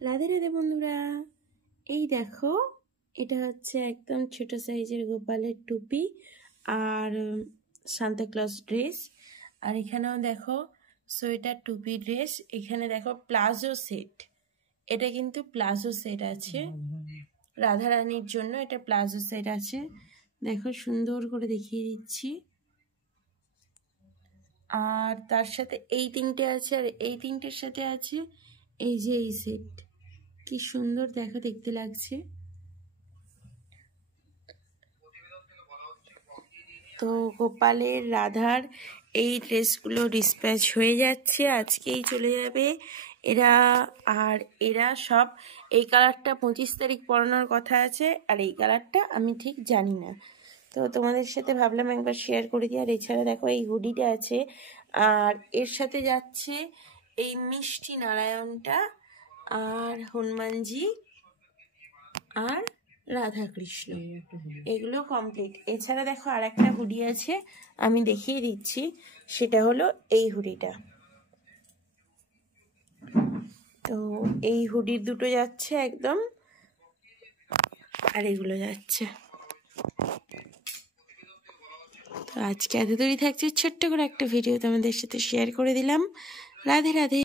রাধে রাধে বন্ধুরা, এই দেখো এটা হচ্ছে একদম ছোট সাইজের গোপালের টুপি আর সান্তা ক্লজ ড্রেস। আর এখানেও দেখো সোয়েটার টুপি ড্রেস। এখানে দেখো প্লাজো সেট, এটা কিন্তু প্লাজো সেট আছে রাধারানীর জন্য, এটা প্লাজো সেট আছে। দেখো সুন্দর করে দেখিয়ে দিচ্ছি। আর তার সাথে এই তিনটে আছে, আর এই তিনটের সাথে আছে এই যে এই সেট। কি সুন্দর দেখো দেখতে লাগছে। তো গোপালের রাধার এই ড্রেসগুলো ডিসপ্যাচ হয়ে যাচ্ছে, আজকেই চলে যাবে এরা। আর এরা সব এই কালারটা 25 তারিখ পরানোর কথা আছে, আর এই কালারটা আমি ঠিক জানি না। তো তোমাদের সাথে ভাবলাম একবার শেয়ার করে দিই। আর এছাড়া দেখো এই হুডিটা আছে, আর এর সাথে যাচ্ছে এই মিষ্টি নারায়ণটা আর হনুমানজি আর রাধা কৃষ্ণ, এগুলো কমপ্লিট। এছাড়া দেখো আর একটা হুডি আছে, আমি দেখিয়ে দিচ্ছি। সেটা হলো এই হুডিটা। তো এই হুডির দুটো যাচ্ছে একদম, আর এগুলো যাচ্ছে। তো আজকে এত দূরই থাকছে, ছোট্ট করে একটা ভিডিও তোমাদের সাথে শেয়ার করে দিলাম। রাধে রাধে।